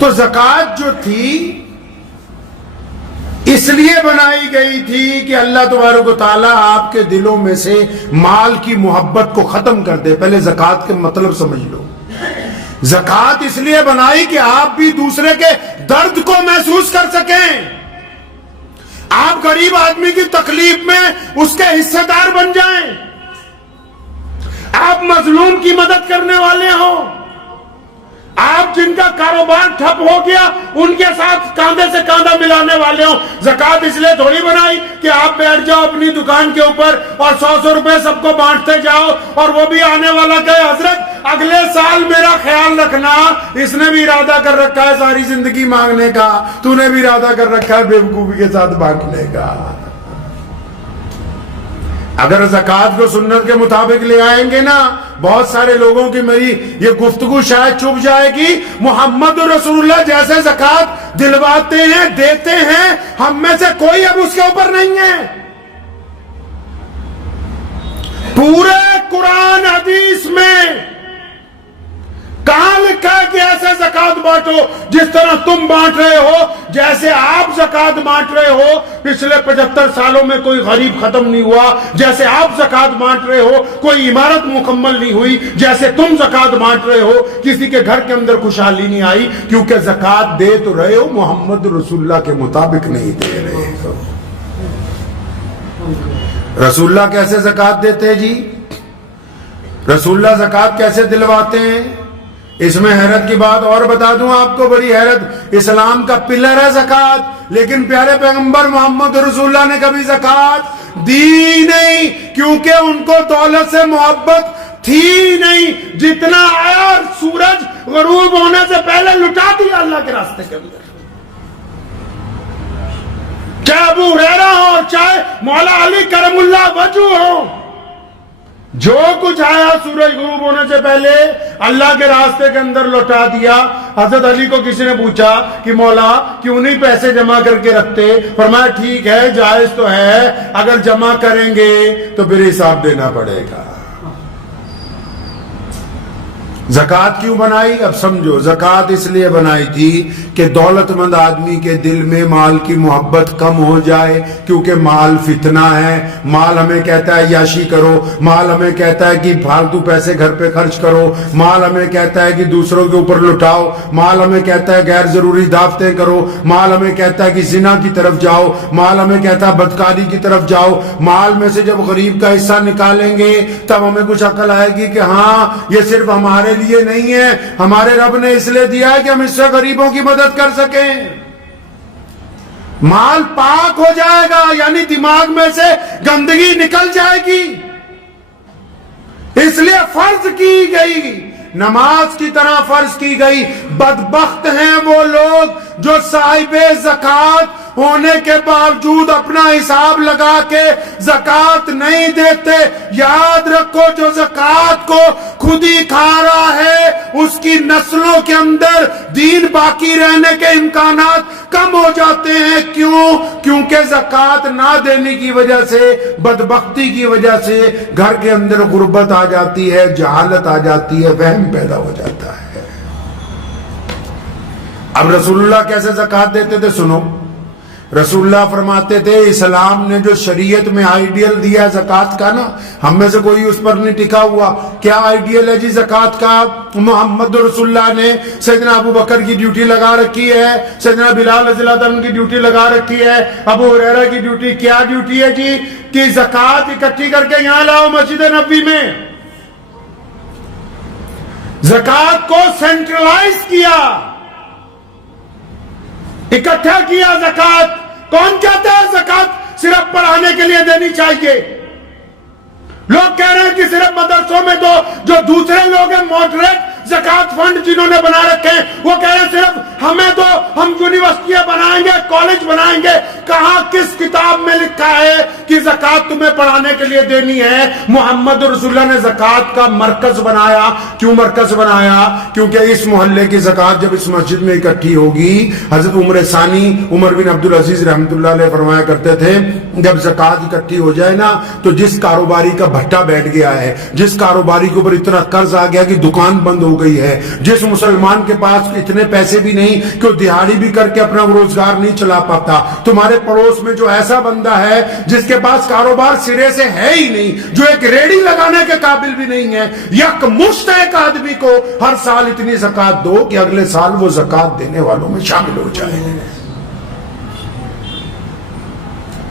تو زکوٰۃ جو تھی اس لیے بنائی گئی تھی کہ اللہ تبارک و تعالیٰ آپ کے دلوں میں سے مال کی محبت کو ختم کر دے. پہلے زکوٰۃ کے مطلب سمجھ لو. زکوٰۃ اس لیے بنائی کہ آپ بھی دوسرے کے درد کو محسوس کر سکیں, آپ غریب آدمی کی تکلیف میں اس کے حصے دار بن جائیں, آپ مظلوم کی مدد کرنے والے ہوں, آپ جن کا کاروبار ٹھپ ہو گیا ان کے ساتھ کاندھے سے کاندھا ملانے والے ہوں. زکوٰۃ اس لیے تھوڑی بنائی کہ آپ بیٹھ جاؤ اپنی دکان کے اوپر اور 100 روپے سب کو بانٹتے جاؤ, اور وہ بھی آنے والا کہے حضرت اگلے سال میرا خیال رکھنا, اس نے بھی ارادہ کر رکھا ہے ساری زندگی مانگنے کا, تو نے بھی ارادہ کر رکھا ہے بیوقوفی کے ساتھ بانٹنے کا. اگر زکوٰۃ کو سنت کے مطابق لے آئیں گے نا, بہت سارے لوگوں کی میری یہ گفتگو شاید چپ جائے گی. محمد رسول اللہ جیسے زکوٰۃ دلواتے ہیں, دیتے ہیں, ہم میں سے کوئی اب اس کے اوپر نہیں ہے. پورے قرآن حدیث میں کہاں لکھا ہے کہ ایسے زکوٰۃ بانٹو جس طرح تم بانٹ رہے ہو, جیسے آپ زکوٰۃ بانٹ رہے ہو. پچھلے 75 سالوں میں کوئی غریب ختم نہیں ہوا جیسے آپ زکوٰۃ بانٹ رہے ہو, کوئی عمارت مکمل نہیں ہوئی جیسے تم زکوٰۃ بانٹ رہے ہو, کسی کے گھر کے اندر خوشحالی نہیں آئی, کیونکہ زکوٰۃ دے تو رہے ہو محمد رسول اللہ کے مطابق نہیں دے رہے ہو. رسول اللہ کیسے زکوٰۃ دیتے جی؟ رسول اللہ زکوٰۃ کیسے دلواتے ہیں؟ اس میں حیرت کی بات اور بتا دوں آپ کو, بڑی حیرت. اسلام کا پلر ہے زکوٰۃ, لیکن پیارے پیغمبر محمد رسول اللہ نے کبھی زکوٰۃ دی نہیں, کیونکہ ان کو دولت سے محبت تھی نہیں. جتنا آیا سورج غروب ہونے سے پہلے لٹا دیا اللہ کے راستے کے اندر. چاہے ابو ہریرہ ہو, چاہے مولا علی کرم اللہ وجہ ہو, جو کچھ آیا سورج غروب ہونے سے پہلے اللہ کے راستے کے اندر لوٹا دیا. حضرت علی کو کسی نے پوچھا کہ مولا کیوں نہیں پیسے جمع کر کے رکھتے؟ فرمایا ٹھیک ہے, جائز تو ہے, اگر جمع کریں گے تو پھر حساب دینا پڑے گا. زکوٰۃ کیوں بنائی؟ اب سمجھو. زکوٰۃ اس لیے بنائی تھی کہ دولت مند آدمی کے دل میں مال کی محبت کم ہو جائے, کیونکہ مال فتنہ ہے. مال ہمیں کہتا ہے عیاشی کرو, مال ہمیں کہتا ہے کہ فالتو پیسے گھر پہ خرچ کرو, مال ہمیں کہتا ہے کہ دوسروں کے اوپر لٹاؤ, مال ہمیں کہتا ہے غیر ضروری دعوتیں کرو, مال ہمیں کہتا ہے کہ زنا کی طرف جاؤ, مال ہمیں کہتا ہے بدکاری کی طرف جاؤ. مال میں سے جب غریب کا حصہ نکالیں گے تب ہمیں کچھ عقل آئے گی کہ ہاں یہ صرف ہمارے لیے نہیں ہے, ہمارے رب نے اس لیے دیا ہے کہ ہم اس سے غریبوں کی مدد کر سکیں. مال پاک ہو جائے گا, یعنی دماغ میں سے گندگی نکل جائے گی. اس لیے فرض کی گئی, نماز کی طرح فرض کی گئی. بدبخت ہیں وہ لوگ جو صاحب زکوٰۃ ہونے کے باوجود اپنا حساب لگا کے زکوٰۃ نہیں دیتے. یاد رکھو, جو زکوٰۃ کو خود ہی کھا رہا ہے اس کی نسلوں کے اندر دین باقی رہنے کے امکانات کم ہو جاتے ہیں. کیوں؟ کیونکہ زکوٰۃ نہ دینے کی وجہ سے, بدبختی کی وجہ سے گھر کے اندر غربت آ جاتی ہے, جہالت آ جاتی ہے, وہم پیدا ہو جاتا ہے. اب رسول اللہ کیسے زکوٰۃ دیتے تھے سنو. رسول اللہ فرماتے تھے اسلام نے جو شریعت میں آئیڈیل دیا ہے زکوٰۃ کا نا, ہم میں سے کوئی اس پر نہیں ٹکا ہوا. کیا آئیڈیل ہے جی زکوٰۃ کا؟ محمد رسول اللہ نے سیدنا ابو بکر کی ڈیوٹی لگا رکھی ہے, سیدنا بلال رضی اللہ عنہ کی ڈیوٹی لگا رکھی ہے, ابو ہریرہ کی ڈیوٹی. کیا ڈیوٹی ہے جی؟ کہ زکوٰۃ اکٹھی کر کے یہاں لاؤ مسجد نبوی میں. زکوٰۃ کو سینٹرلائز کیا, اکٹھا کیا. زکوٰۃ کون کہتا ہے زکوٰۃ صرف پڑھانے کے لیے دینی چاہیے؟ لوگ کہہ رہے ہیں کہ صرف مدرسوں میں دو. جو دوسرے لوگ ہیں موڈریٹ زکوٰۃ فنڈ جنہوں نے بنا رکھے ہیں وہ کہہ رہے ہیں صرف ہمیں دو, ہم یونیورسٹیاں بنائیں گے, کالج بنائیں گے. کہاں کس کتاب میں لکھا ہے کہ زکات تمہیں پڑھانے کے لیے دینی ہے؟ محمد رسول اللہ نے زکات کا مرکز بنایا. کیوں مرکز بنایا؟ کیونکہ اس محلے کی زکات جب اس مسجد میں اکٹھی ہوگی, حضرت عمر ثانی عمر بن عبدالعزیز رحمۃ اللہ علیہ فرمایا کرتے تھے, جب زکات اکٹھی ہو جائے نا تو جس کاروباری کا بھٹا بیٹھ گیا ہے, جس کاروباری کے اوپر اتنا قرض آ گیا کہ دکان بند ہو گئی ہے, جس مسلمان کے پاس اتنے پیسے بھی نہیں کہ وہ دیہاڑی بھی کر کے اپنا روزگار نہیں چلا پاتا, تمہارے پڑوس میں جو ایسا بندہ ہے جس کے پاس کاروبار سرے سے ہے ہی نہیں, جو ایک ریڑھی لگانے کے قابل بھی نہیں ہے, یک مشت ایک آدمی کو ہر سال اتنی زکات دو کہ اگلے سال وہ زکات دینے والوں میں شامل ہو جائے.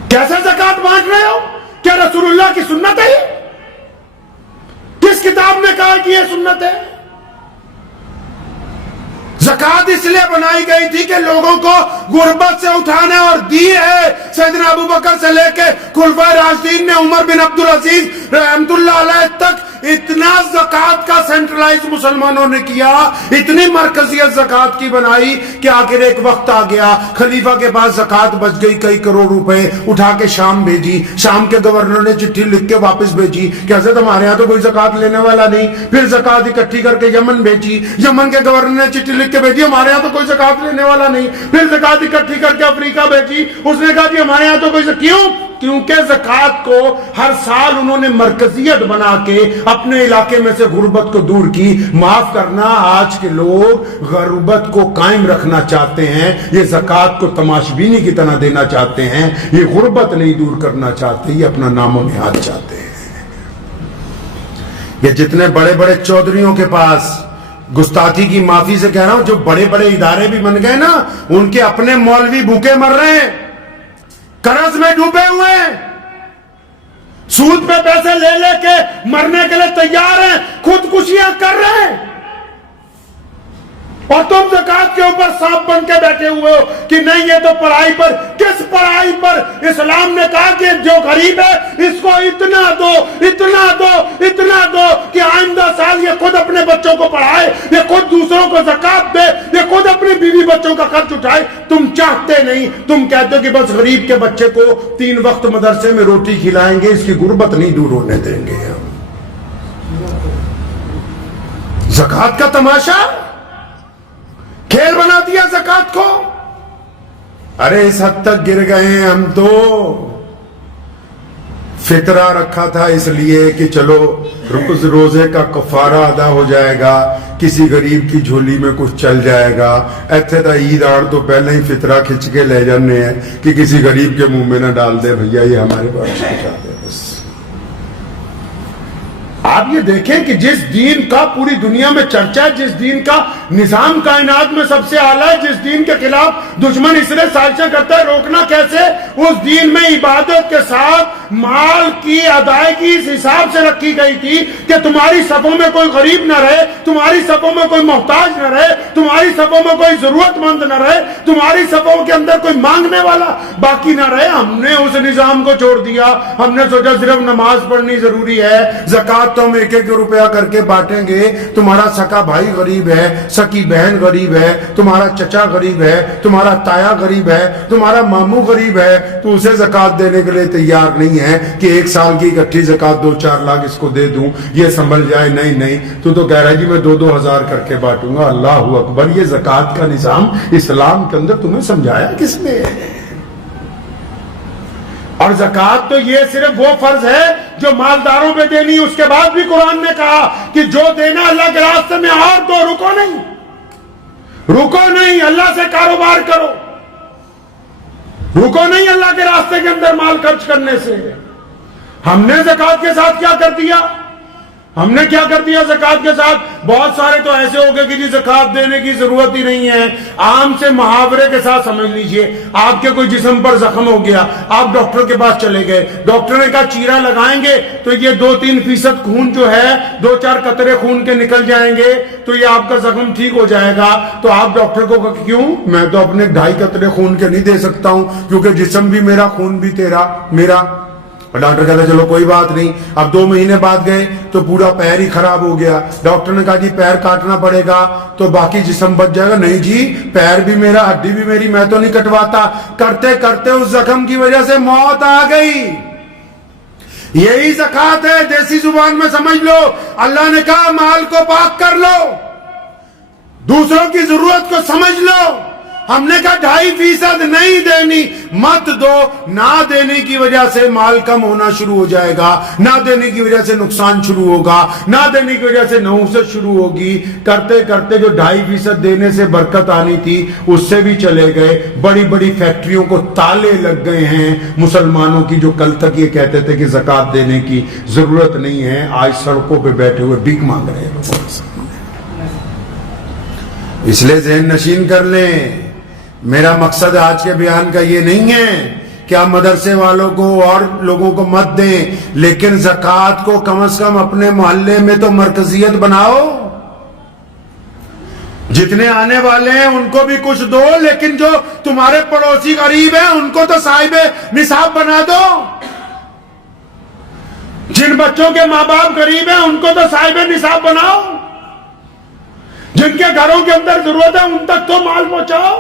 کیسے زکات بانٹ رہے ہو؟ کیا رسول اللہ کی سنت ہے؟ کس کتاب نے کہا کہ یہ سنت ہے؟ زکات اس لیے بنائی گئی تھی کہ لوگوں کو غربت سے اٹھانے, اور دی ہے سیدنا ابو بکر سے لے کے خلفائے راشدین نے, عمر بن عبدالعزیز رحمت اللہ علیہ تک اتنا زکات کا سینٹرلائز مسلمانوں نے کیا, اتنی مرکزیت زکات کی بنائی کہ آخر ایک وقت آ گیا خلیفہ کے پاس زکات بچ گئی کئی کروڑ روپے, اٹھا کے شام بھیجی. شام کے گورنر نے چٹھی لکھ کے واپس بھیجی کہ حضرت ہمارے ہاں تو کوئی زکات لینے والا نہیں. پھر زکات اکٹھی کر کے یمن بھیجی. یمن کے گورنر نے چٹھی لکھ کے بھیجی, ہمارے ہاں تو کوئی زکات لینے والا نہیں. پھر زکات اکٹھی کر کے افریقہ بھیجی. اس نے کہا کہ ہمارے ہاں تو کوئی کیوں؟ کیونکہ زکات کو ہر سال انہوں نے مرکزیت بنا کے اپنے علاقے میں سے غربت کو دور کی. معاف کرنا, آج کے لوگ غربت کو قائم رکھنا چاہتے ہیں, یہ زکات کو تماشبینی کی طرح دینا چاہتے ہیں. یہ غربت نہیں دور کرنا چاہتے, یہ اپنا نام و نہاد چاہتے ہیں. یہ جتنے بڑے بڑے چودھریوں کے پاس, گستاخی کی معافی سے کہہ رہا ہوں, جو بڑے بڑے ادارے بھی بن گئے نا, ان کے اپنے مولوی بھوکے مر رہے ہیں, قرض میں ڈوبے ہوئے ہیں, سود پہ پیسے لے لے کے مرنے کے لیے تیار ہیں, خودکشیاں کر رہے ہیں, اور تم زکات کے اوپر سانپ بن کے بیٹھے ہوئے ہو کہ نہیں یہ تو پڑھائی پر. کس پڑھائی پر؟ اسلام نے کہا کہ جو غریب ہے اس کو اتنا دو, اتنا دو, اتنا دو کہ آئندہ سال یہ خود اپنے بچوں کو پڑھائے, یہ خود دوسروں کو زکات دے, یہ خود اپنے بیوی بچوں کا خرچ اٹھائے. تم چاہتے نہیں, تم کہتے ہو کہ بس غریب کے بچے کو 3 وقت مدرسے میں روٹی کھلائیں گے, اس کی غربت نہیں دور ہونے دیں گے. زکات کا تماشا کھیل بنا دیا زکات کو. ارے اس حد تک گر گئے ہیں ہم تو. فطرہ رکھا تھا اس لیے کہ چلو روزے کا کفارہ ادا ہو جائے گا, کسی غریب کی جھولی میں کچھ چل جائے گا. ایتھے تا عید آڑ تو پہلے ہی فطرہ کھچ کے لے جانے ہیں کہ کسی غریب کے منہ میں نہ ڈال دے, بھیا یہ ہمارے پاس پہنچا دے بس. آپ یہ دیکھیں کہ جس دین کا پوری دنیا میں چرچا ہے, جس دین کا نظام کائنات میں سب سے اعلیٰ ہے, جس دین کے خلاف دشمن اس لیے سازشیں کرتا ہے, روکنا کیسے؟ اس دین میں عبادت کے ساتھ مال کی ادائیگی اس حساب سے رکھی گئی تھی کہ تمہاری صفوں میں کوئی غریب نہ رہے, تمہاری صفوں میں کوئی محتاج نہ رہے, تمہاری صفوں میں کوئی ضرورت مند نہ رہے, تمہاری صفوں کے اندر کوئی مانگنے والا باقی نہ رہے. ہم نے اس نظام کو چھوڑ دیا. ہم نے سوچا صرف نماز پڑھنی ضروری ہے, زکات تو ہم 1-1 روپیہ کر کے بانٹیں گے. تمہارا سکا بھائی غریب ہے, سکی بہن غریب ہے, تمہارا چچا غریب ہے, تمہارا تایا غریب ہے, تمہارا ماموں غریب ہے, تو اسے زکات دینے کے لیے تیار نہیں ہے کہ 1 سال کی اکٹھی زکات 2-4 لاکھ اس کو دے دوں, یہ سنبھل جائے. نہیں, تو کہہ رہا ہے جی میں 2-2 ہزار کر کے بانٹوں گا. اللہ اکبر. یہ زکات کا نظام اسلام کے اندر تمہیں سمجھایا کس نے؟ اور زکات تو یہ صرف وہ فرض ہے جو مالداروں پہ دینی. اس کے بعد بھی قرآن نے کہا کہ جو دینا اللہ کے راستے میں اور دو, رکو نہیں, اللہ سے کاروبار کرو, رکو نہیں اللہ کے راستے کے اندر مال خرچ کرنے سے. ہم نے زکات کے ساتھ کیا کر دیا؟ ہم نے کیا کر دیا زکات کے ساتھ؟ بہت سارے تو ایسے ہو گئے کہ جی زکات دینے کی ضرورت ہی نہیں ہے. عام سے محاورے کے ساتھ سمجھ لیجئے, آپ کے کوئی جسم پر زخم ہو گیا, آپ ڈاکٹر کے پاس چلے گئے, ڈاکٹر نے کہا چیرا لگائیں گے تو یہ 2-3% خون جو ہے 2-4 قطرے خون کے نکل جائیں گے تو یہ آپ کا زخم ٹھیک ہو جائے گا. تو آپ ڈاکٹر کو کہا کیوں؟ میں تو اپنے 2.5 قطرے خون کے نہیں دے سکتا ہوں, کیونکہ جسم بھی میرا, خون بھی تیرا میرا. اور ڈاکٹر کہتا چلو کوئی بات نہیں. اب 2 مہینے بعد گئے تو پورا پیر ہی خراب ہو گیا. ڈاکٹر نے کہا جی پیر کاٹنا پڑے گا تو باقی جسم بچ جائے گا. نہیں جی پیر بھی میرا, ہڈی بھی میری, میں تو نہیں کٹواتا. کرتے کرتے اس زخم کی وجہ سے موت آ گئی. یہی زکات ہے, دیسی زبان میں سمجھ لو. اللہ نے کہا مال کو پاک کر لو, دوسروں کی ضرورت کو سمجھ لو. ہم نے کہا 2.5% نہیں دینی, مت دو. نہ دینے کی وجہ سے مال کم ہونا شروع ہو جائے گا, نہ دینے کی وجہ سے نقصان شروع ہوگا, نہ دینے کی وجہ سے نحوست شروع ہوگی. کرتے کرتے جو 2.5% دینے سے برکت آنی تھی اس سے بھی چلے گئے. بڑی بڑی فیکٹریوں کو تالے لگ گئے ہیں مسلمانوں کی, جو کل تک یہ کہتے تھے کہ زکات دینے کی ضرورت نہیں ہے, آج سڑکوں پہ بیٹھے ہوئے بھیک مانگ رہے ہیں. اس لیے ذہن نشین کر لیں. میرا مقصد آج کے بیان کا یہ نہیں ہے کہ آپ مدرسے والوں کو اور لوگوں کو مت دیں, لیکن زکوٰۃ کو کم از کم اپنے محلے میں تو مرکزیت بناؤ. جتنے آنے والے ہیں ان کو بھی کچھ دو, لیکن جو تمہارے پڑوسی غریب ہیں ان کو تو صاحب نصاب بنا دو. جن بچوں کے ماں باپ غریب ہیں ان کو تو صاحب نصاب بناؤ. جن کے گھروں کے اندر ضرورت ہے ان تک تو مال پہنچاؤ.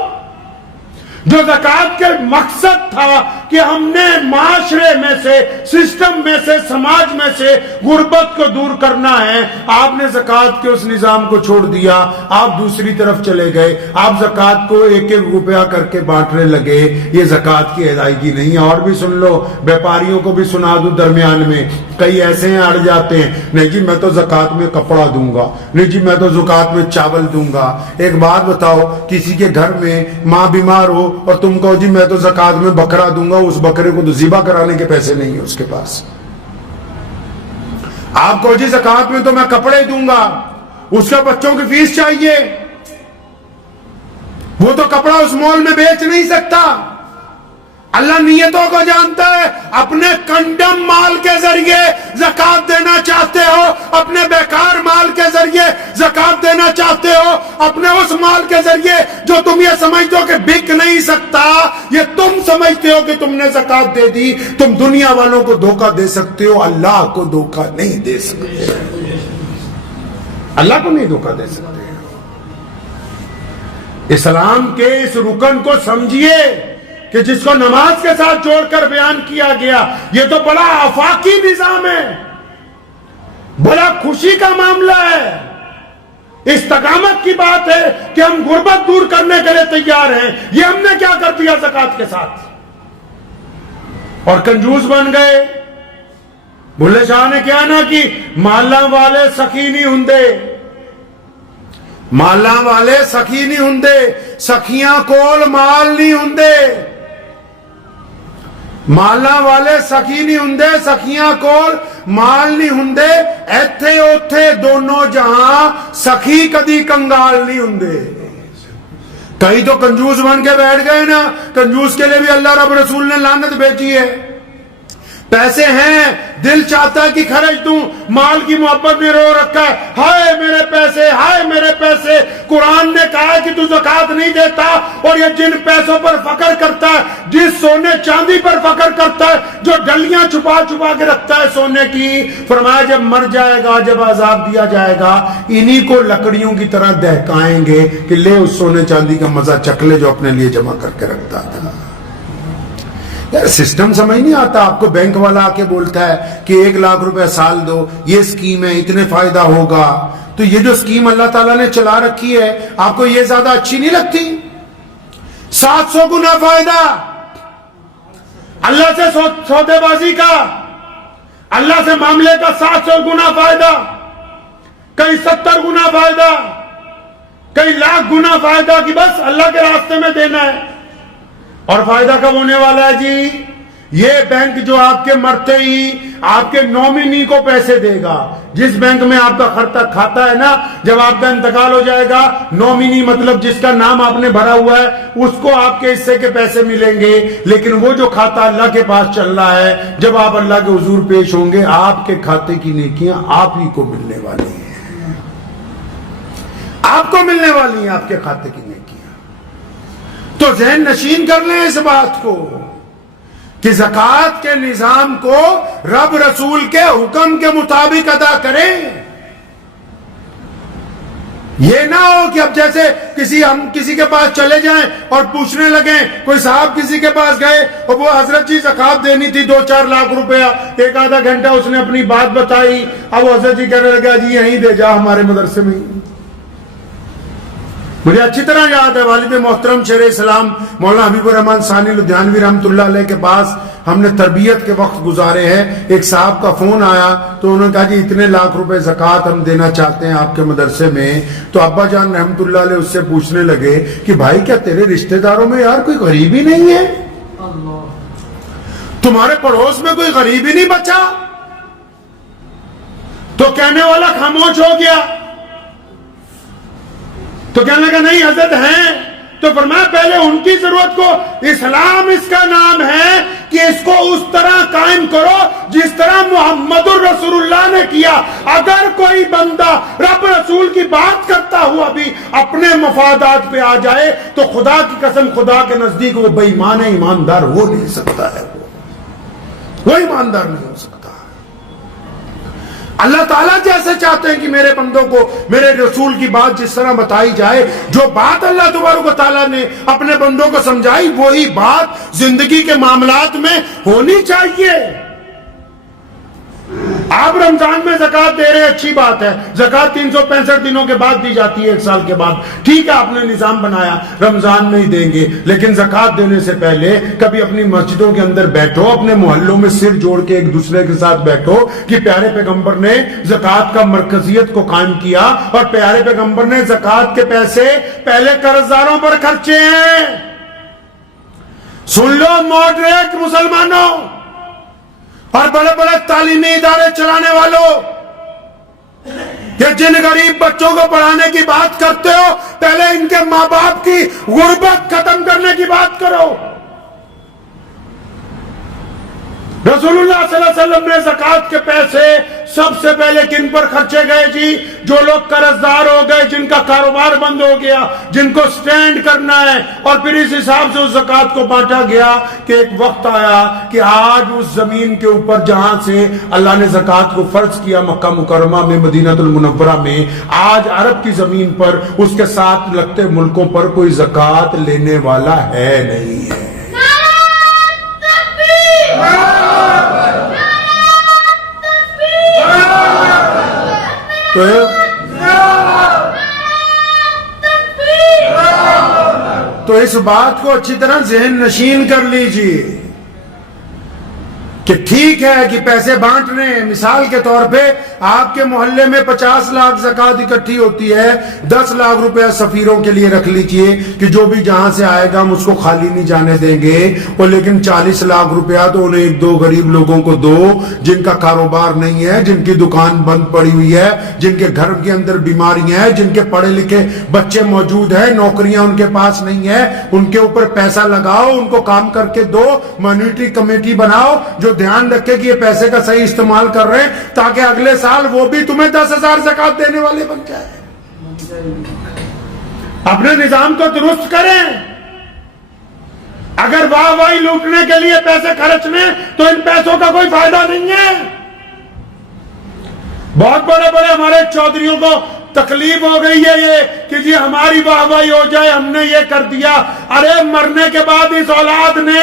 جو زکوٰۃ کے مقصد تھا کہ ہم نے معاشرے میں سے, سسٹم میں سے, سماج میں سے غربت کو دور کرنا ہے, آپ نے زکوٰۃ کے اس نظام کو چھوڑ دیا, آپ دوسری طرف چلے گئے. آپ زکوٰۃ کو 1-1 روپیہ کر کے بانٹنے لگے. یہ زکوٰۃ کی ادائیگی نہیں ہے. اور بھی سن لو, بیپاریوں کو بھی سنا دوں درمیان میں. کئی ایسے ہیں اڑ جاتے ہیں, نہیں جی میں تو زکوٰۃ میں کپڑا دوں گا, نہیں جی میں تو زکوٰۃ میں چاول دوں گا. ایک بات بتاؤ, کسی کے گھر میں ماں بیمار ہو اور تم کہو جی میں تو زکوٰۃ میں بکرا دوں گا, اس بکرے کو تو ذبح کرانے کے پیسے نہیں ہیں اس کے پاس. آپ کہو جی زکوٰۃ میں تو میں کپڑے دوں گا, اس کے بچوں کی فیس چاہیے, وہ تو کپڑا اس مال میں بیچ نہیں سکتا. اللہ نیتوں کو جانتا ہے. اپنے کنڈم مال کے ذریعے زکوٰۃ دینا چاہتے ہو, اپنے بیکار مال کے ذریعے زکوٰۃ دینا چاہتے ہو, اپنے اس مال کے ذریعے جو تم یہ سمجھتے ہو کہ بک نہیں سکتا, یہ تم سمجھتے ہو کہ تم نے زکوٰۃ دے دی, تم دنیا والوں کو دھوکہ دے سکتے ہو, اللہ کو دھوکہ نہیں دے سکتے. اللہ کو نہیں دھوکہ دے سکتے. اسلام کے اس رکن کو سمجھیے کہ جس کو نماز کے ساتھ جوڑ کر بیان کیا گیا. یہ تو بڑا آفاقی نظام ہے, بڑا خوشی کا معاملہ ہے, استقامت کی بات ہے کہ ہم غربت دور کرنے کے لیے تیار ہیں. یہ ہم نے کیا کر دیا زکوٰۃ کے ساتھ, اور کنجوس بن گئے. بھلے شاہ نے کیا نا کہ مالا والے سخی نہیں ہوندے, مالا والے سخی نہیں ہوندے, سخیاں کول مال نہیں ہوندے. مالا والے سخی نہیں ہوندے, سخیاں کول مال نہیں ہوندے. ایتھے اوتھے دونوں جہاں سخی کدی کنگال نہیں ہوندے. کئی تو کنجوس بن کے بیٹھ گئے نا, کنجوس کے لیے بھی اللہ رب رسول نے لعنت بھیجی ہے. پیسے ہیں, دل چاہتا ہے کہ خرچ دوں, مال کی محبت میں رو رکھا ہے, ہائے میرے پیسے, ہائے میرے پیسے. قرآن نے کہا ہے کہ تو زکوٰۃ نہیں دیتا, اور یہ جن پیسوں پر فخر کرتا ہے, جس سونے چاندی پر فخر کرتا ہے, جو ڈلیاں چھپا چھپا کے رکھتا ہے سونے کی, فرمایا جب مر جائے گا, جب عذاب دیا جائے گا, انہی کو لکڑیوں کی طرح دہکائیں گے کہ لے اس سونے چاندی کا مزہ چکھ لے جو اپنے لیے جمع کر کے رکھتا تھا. یار سسٹم سمجھ نہیں آتا. آپ کو بینک والا آ کے بولتا ہے کہ 1 لاکھ روپے سال دو, یہ اسکیم ہے, اتنے فائدہ ہوگا. تو یہ جو اسکیم اللہ تعالیٰ نے چلا رکھی ہے, آپ کو یہ زیادہ اچھی نہیں لگتی؟ 700 گنا فائدہ اللہ سے سودے بازی کا, اللہ سے معاملے کا 700 گنا فائدہ, کئی 70 گنا فائدہ, کئی لاکھ گنا فائدہ کہ بس اللہ کے راستے میں دینا ہے. اور فائدہ کب ہونے والا ہے جی؟ یہ بینک جو آپ کے مرتے ہی آپ کے نومینی کو پیسے دے گا. جس بینک میں آپ کا کھاتا ہے نا, جب آپ کا انتقال ہو جائے گا, نومینی مطلب جس کا نام آپ نے بھرا ہوا ہے, اس کو آپ کے حصے کے پیسے ملیں گے. لیکن وہ جو کھاتا اللہ کے پاس چل رہا ہے, جب آپ اللہ کے حضور پیش ہوں گے, آپ کے کھاتے کی نیکیاں آپ ہی کو ملنے والی ہیں, آپ کو ملنے والی ہیں آپ کے کھاتے کی نیکیاں. تو ذہن نشین کر لیں اس بات کو کہ زکوٰۃ کے نظام کو رب رسول کے حکم کے مطابق ادا کریں. یہ نہ ہو کہ اب جیسے ہم کسی کے پاس چلے جائیں اور پوچھنے لگیں, کوئی صاحب کسی کے پاس گئے اور وہ حضرت جی زکوٰۃ دینی تھی 2-4 لاکھ روپیہ, ایک آدھا گھنٹہ اس نے اپنی بات بتائی, اب وہ حضرت جی کہنے لگا جی یہیں دے جا ہمارے مدرسے میں. مجھے اچھی طرح یاد ہے والد محترم شیر اسلام مولانا حبیب الرحمن ثانی لدھیانوی رحمۃ اللہ علیہ کے پاس ہم نے تربیت کے وقت گزارے ہیں. ایک صاحب کا فون آیا تو انہوں نے کہا جی اتنے لاکھ روپے زکوٰۃ ہم دینا چاہتے ہیں آپ کے مدرسے میں. تو ابا جان رحمۃ اللہ علیہ اس سے پوچھنے لگے کہ بھائی کیا تیرے رشتہ داروں میں یار کوئی غریب ہی نہیں ہے؟ تمہارے پڑوس میں کوئی غریب ہی نہیں بچا؟ تو کہنے والا خاموش ہو گیا. تو کہنے لگا نہیں حضرت ہیں. تو فرمایا پہلے ان کی ضرورت کو, اسلام اس کا نام ہے کہ اس کو اس طرح قائم کرو جس طرح محمد الرسول اللہ نے کیا. اگر کوئی بندہ رب رسول کی بات کرتا ہوا بھی اپنے مفادات پہ آ جائے تو خدا کی قسم خدا کے نزدیک وہ بے ایمان ہے, ایماندار ہو نہیں سکتا ہے, وہ ایماندار نہیں ہو سکتا. اللہ تعالیٰ جیسے چاہتے ہیں کہ میرے بندوں کو میرے رسول کی بات جس طرح بتائی جائے, جو بات اللہ تبارک و تعالیٰ نے اپنے بندوں کو سمجھائی وہی بات زندگی کے معاملات میں ہونی چاہیے. آپ رمضان میں زکوٰۃ دے رہے ہیں, اچھی بات ہے. زکوٰۃ 365 دنوں کے بعد دی جاتی ہے, 1 سال کے بعد. ٹھیک ہے آپ نے نظام بنایا رمضان میں ہی دیں گے, لیکن زکوٰۃ دینے سے پہلے کبھی اپنی مسجدوں کے اندر بیٹھو, اپنے محلوں میں سر جوڑ کے ایک دوسرے کے ساتھ بیٹھو کہ پیارے پیغمبر نے زکوٰۃ کا مرکزیت کو قائم کیا اور پیارے پیغمبر نے زکوٰۃ کے پیسے پہلے قرض داروں پر خرچے ہیں. سن لو ماڈریٹ مسلمانوں اور بڑے بڑے تعلیمی ادارے چلانے والوں, کہ جن غریب بچوں کو پڑھانے کی بات کرتے ہو پہلے ان کے ماں باپ کی غربت ختم کرنے کی بات کرو. رسول اللہ صلی اللہ علیہ وسلم نے زکوٰۃ کے پیسے سب سے پہلے کن پر خرچے گئے جی؟ جو لوگ قرض دار ہو گئے, جن کا کاروبار بند ہو گیا, جن کو سٹینڈ کرنا ہے. اور پھر اس حساب سے اس زکوٰۃ کو بانٹا گیا کہ ایک وقت آیا کہ آج اس زمین کے اوپر جہاں سے اللہ نے زکوٰۃ کو فرض کیا مکہ مکرمہ میں, مدینہ المنورہ میں, آج عرب کی زمین پر اس کے ساتھ لگتے ملکوں پر کوئی زکوٰۃ لینے والا ہے نہیں ہے. تو اس بات کو اچھی طرح ذہن نشین کر لیجئے کہ ٹھیک ہے کہ پیسے بانٹ رہے ہیں. مثال کے طور پہ آپ کے محلے میں 50 لاکھ زکوٰۃ اکٹھی ہوتی ہے, 10 لاکھ روپیہ سفیروں کے لیے رکھ لیجئے کہ جو بھی جہاں سے آئے گا ہم اس کو خالی نہیں جانے دیں گے. اور لیکن 40 لاکھ روپیہ تو انہیں 1-2 غریب لوگوں کو دو جن کا کاروبار نہیں ہے, جن کی دکان بند پڑی ہوئی ہے, جن کے گھر کے اندر بیماریاں ہیں, جن کے پڑھے لکھے بچے موجود ہیں, نوکریاں ان کے پاس نہیں ہے. ان کے اوپر پیسہ لگاؤ, ان کو کام کر کے دو, مانیٹری کمیٹی بناؤ جو دھیان رکھے کہ یہ پیسے کا صحیح استعمال کر رہے ہیں, تاکہ اگلے سال وہ بھی تمہیں 10,000 زکوٰۃ دینے والے بن جائے. اپنے نظام کو درست کریں. اگر واہ واہی لوٹنے کے لیے پیسے خرچنے تو ان پیسوں کا کوئی فائدہ نہیں ہے. بہت بڑے بڑے ہمارے چودھریوں کو تکلیف ہو گئی ہے یہ کہ جی ہماری واہ واہی ہو جائے, ہم نے یہ کر دیا. ارے مرنے کے بعد اس اولاد نے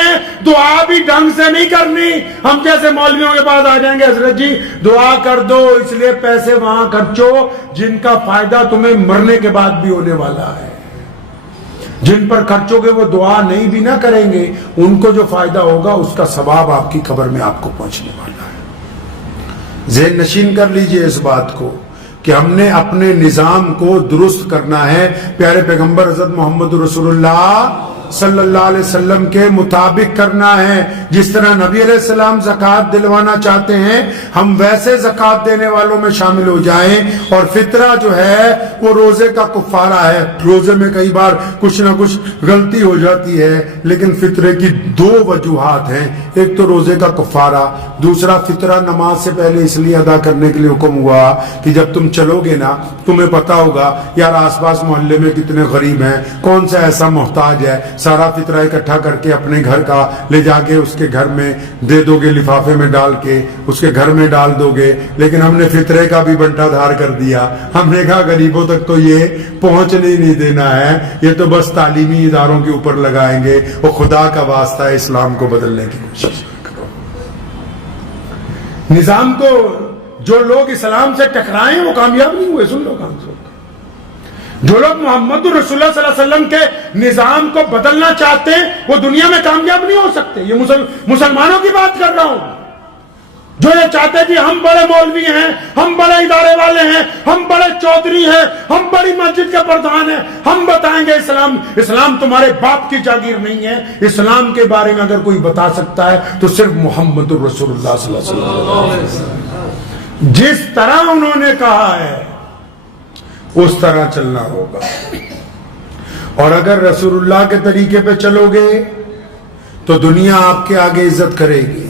دعا بھی ڈھنگ سے نہیں کرنی. ہم جیسے مولویوں کے بعد آ جائیں گے حضرت جی دعا کر دو, اس لیے پیسے وہاں خرچو جن کا فائدہ تمہیں مرنے کے بعد بھی ہونے والا ہے. جن پر خرچو گے وہ دعا نہیں بھی نہ کریں گے, ان کو جو فائدہ ہوگا اس کا ثواب آپ کی قبر میں آپ کو پہنچنے والا ہے. ذہن نشین کر لیجئے اس بات کو کہ ہم نے اپنے نظام کو درست کرنا ہے, پیارے پیغمبر حضرت محمد رسول اللہ صلی اللہ علیہ وسلم کے مطابق کرنا ہے. جس طرح نبی علیہ السلام زکوٰۃ دلوانا چاہتے ہیں ہم ویسے زکوٰۃ دینے والوں میں شامل ہو جائیں. اور فطرہ جو ہے وہ روزے کا کفارہ ہے. روزے میں کئی بار کچھ نہ کچھ غلطی ہو جاتی ہے, لیکن فطرے کی 2 وجوہات ہیں. ایک تو روزے کا کفارہ, دوسرا فطرہ نماز سے پہلے اس لیے ادا کرنے کے لیے حکم ہوا کہ جب تم چلو گے نا تمہیں پتا ہوگا یار آس پاس محلے میں کتنے غریب ہیں, کون سا ایسا محتاج ہے سارا فطرہ اکٹھا کر کے اپنے گھر کا لے جا کے اس کے گھر میں دے دو گے، لفافے میں ڈال کے اس کے گھر میں ڈال دو گے، لیکن ہم نے فطرے کا بھی بنٹا دھار کر دیا. ہم نے کہا غریبوں تک تو یہ پہنچنے ہی نہیں دینا ہے، یہ تو بس تعلیمی اداروں کے اوپر لگائیں گے. وہ خدا کا واسطہ ہے، اسلام کو بدلنے کی کوشش کرو. نظام کو جو لوگ اسلام سے ٹکرائے وہ کامیاب نہیں ہوئے. سن لو کام سے، جو لوگ محمد رسول اللہ صلی اللہ علیہ وسلم کے نظام کو بدلنا چاہتے ہیں وہ دنیا میں کامیاب نہیں ہو سکتے. یہ مسلمانوں کی بات کر رہا ہوں، جو یہ چاہتے ہیں کہ ہم بڑے مولوی ہیں، ہم بڑے ادارے والے ہیں، ہم بڑے چودھری ہیں، ہم بڑی مسجد کے پردھان ہیں، ہم بتائیں گے اسلام تمہارے باپ کی جاگیر نہیں ہے. اسلام کے بارے میں اگر کوئی بتا سکتا ہے تو صرف محمد رسول اللہ صلی اللہ علیہ وسلم. جس طرح انہوں نے کہا ہے اس طرح چلنا ہوگا. اور اگر رسول اللہ کے طریقے پہ چلو گے تو دنیا آپ کے آگے عزت کرے گی.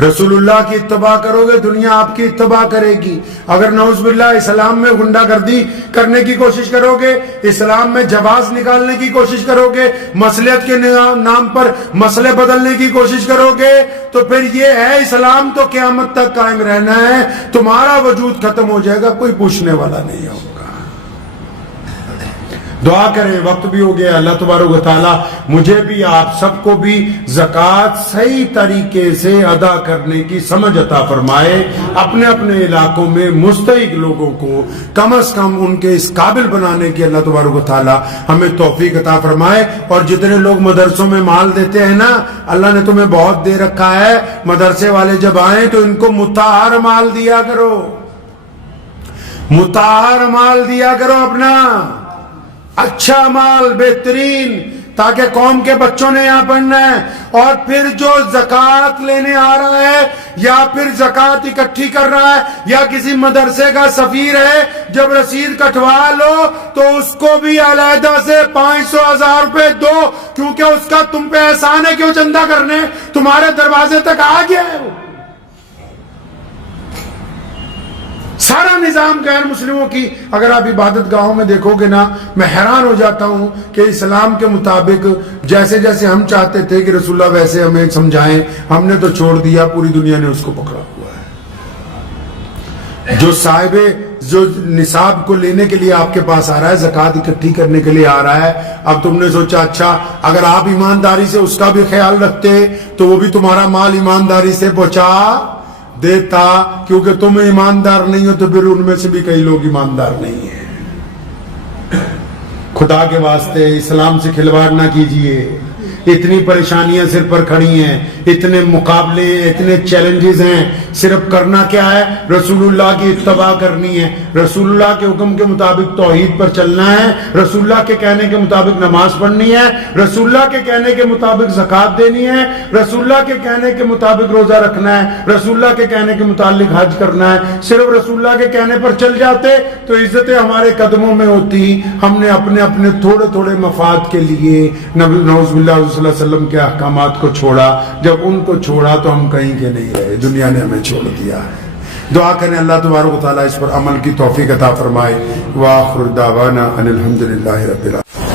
رسول اللہ کی اتباع کرو گے دنیا آپ کی اتباع کرے گی. اگر نعوذ باللہ اسلام میں غنڈہ گردی کرنے کی کوشش کرو گے، اسلام میں جواز نکالنے کی کوشش کرو گے، مصلحت کے نام پر مسئلے بدلنے کی کوشش کرو گے، تو پھر یہ ہے اسلام تو قیامت تک قائم رہنا ہے. تمہارا وجود ختم ہو جائے گا، کوئی پوچھنے والا نہیں ہوگا. دعا کریں، وقت بھی ہو گیا. اللہ تبارک و تعالی مجھے بھی آپ سب کو بھی زکوٰۃ صحیح طریقے سے ادا کرنے کی سمجھ عطا فرمائے. اپنے اپنے علاقوں میں مستحق لوگوں کو کم از کم ان کے اس قابل بنانے کی اللہ تبارک و تعالی ہمیں توفیق عطا فرمائے. اور جتنے لوگ مدرسوں میں مال دیتے ہیں نا، اللہ نے تمہیں بہت دے رکھا ہے. مدرسے والے جب آئیں تو ان کو مطہر مال دیا کرو، مطہر مال دیا کرو، اپنا اچھا مال، بہترین، تاکہ قوم کے بچوں نے یہاں پڑھنا ہے. اور پھر جو زکوٰۃ لینے آ رہا ہے یا پھر زکوٰۃ اکٹھی کر رہا ہے یا کسی مدرسے کا سفیر ہے، جب رسید کٹوا لو تو اس کو بھی علیحدہ سے 500,000 روپے دو، کیونکہ اس کا تم پہ احسان ہے کہ وہ چندہ کرنے تمہارے دروازے تک آ گیا ہے. سارا نظام غیر مسلموں کی اگر آپ عبادت گاہوں میں دیکھو گے نا، میں حیران ہو جاتا ہوں کہ اسلام کے مطابق جیسے جیسے ہم چاہتے تھے کہ رسول اللہ ویسے ہمیں سمجھائیں، ہم نے تو چھوڑ دیا، پوری دنیا نے اس کو پکڑا ہوا ہے. جو صاحب جو نصاب کو لینے کے لیے آپ کے پاس آ رہا ہے، زکوٰۃ اکٹھی کرنے کے لیے آ رہا ہے، اب تم نے سوچا اچھا اگر آپ ایمانداری سے اس کا بھی خیال رکھتے تو وہ بھی تمہارا مال ایمانداری سے پہنچا دیتا. کیونکہ تم ایماندار نہیں ہو تو پھر ان میں سے بھی کئی لوگ ایماندار نہیں ہیں. خدا کے واسطے اسلام سے کھلواڑ نہ کیجئے. اتنی پریشانیاں سر پر کھڑی ہیں، اتنے مقابلے، اتنے چیلنجز ہیں. صرف کرنا کیا ہے؟ رسول اللہ کی اتباع کرنی ہے، رسول اللہ کے حکم کے مطابق توحید پر چلنا ہے، رسول اللہ کے کہنے کے مطابق نماز پڑھنی ہے، رسول اللہ کے کہنے کے مطابق زکوٰۃ دینی ہے، رسول اللہ کے کہنے کے مطابق روزہ رکھنا ہے، رسول اللہ کے کہنے کے متعلق حج کرنا ہے. صرف رسول اللہ کے کہنے پر چل جاتے تو عزتیں ہمارے قدموں میں ہوتی. ہم نے اپنے اپنے تھوڑے تھوڑے مفاد کے لیے نعوذ باللہ صلی اللہ علیہ وسلم کے احکامات کو چھوڑا. جب ان کو چھوڑا تو ہم کہیں کے نہیں رہے، دنیا نے ہمیں چھوڑ دیا ہے. دعا کریں اللہ تبارک و تعالیٰ اس پر عمل کی توفیق عطا فرمائے. وآخر دعوانا ان الحمد للہ رب العالمین.